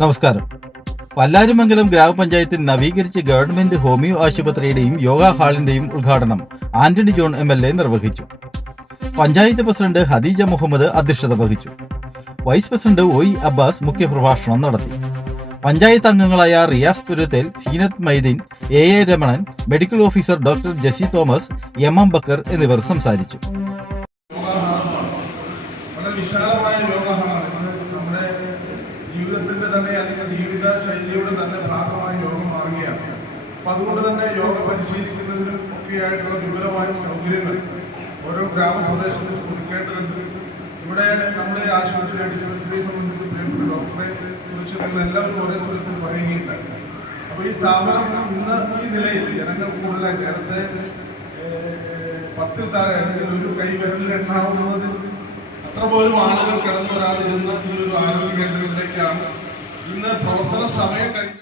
നമസ്കാരം. പല്ലാരിമംഗലം ഗ്രാമപഞ്ചായത്തിൽ നവീകരിച്ച ഗവൺമെന്റ് ഹോമിയോ ആശുപത്രിയുടെയും യോഗ ഹാളിന്റെയും ഉദ്ഘാടനം ആന്റണി ജോൺ MLA നിർവഹിച്ചു. പഞ്ചായത്ത് പ്രസിഡന്റ് ഹദീജ മുഹമ്മദ് അധ്യക്ഷത വഹിച്ചു. വൈസ് പ്രസിഡന്റ് OE അബ്ബാസ് മുഖ്യപ്രഭാഷണം നടത്തി. പഞ്ചായത്ത് അംഗങ്ങളായ Riyas Thuruthel, Seenath Maideen, AA Ramanan, medical officer doctor Jessy Thomas, MM Bakar എന്നിവർ സംസാരിച്ചു. വിശാലമായ യോഗമാണ് ഇന്ന് നമ്മുടെ ജീവിതത്തിന്റെ തന്നെ അല്ലെങ്കിൽ ജീവിത ശൈലിയുടെ തന്നെ ഭാഗമായി യോഗം മാറുകയാണ്. അപ്പൊ അതുകൊണ്ട് തന്നെ യോഗ പരിശീലിക്കുന്നതിനും ഒക്കെയായിട്ടുള്ള വിപുലമായ സൗകര്യങ്ങൾ ഓരോ ഗ്രാമപ്രദേശത്തും ഒരുക്കേണ്ടതുണ്ട്. ഇവിടെ നമ്മുടെ ആശുപത്രി ഡിസ്പെൻസറിയെ സംബന്ധിച്ച് പ്രിയപ്പെട്ട ഡോക്ടറെ കുറിച്ച് നിങ്ങൾ എല്ലാവരും ഒരേ സ്വരത്തിൽ പറയുകയുണ്ടായി. അപ്പൊ ഈ സ്ഥാപനം ഇന്ന് ഈ നിലയിൽ ജനങ്ങൾ കൂടുതലായി നേരത്തെ 10-ൽ താഴെ അല്ലെങ്കിൽ ഒരു കൈവിരലിൽ എണ്ണാവുന്നതിൽ അത്ര പോലും ആളുകൾ കിടന്നു വരാതിരുന്ന ഈ ഒരു ആരോഗ്യ കേന്ദ്രത്തിലേക്കാണ് ഇന്ന് പ്രവർത്തന സമയം കഴിഞ്ഞ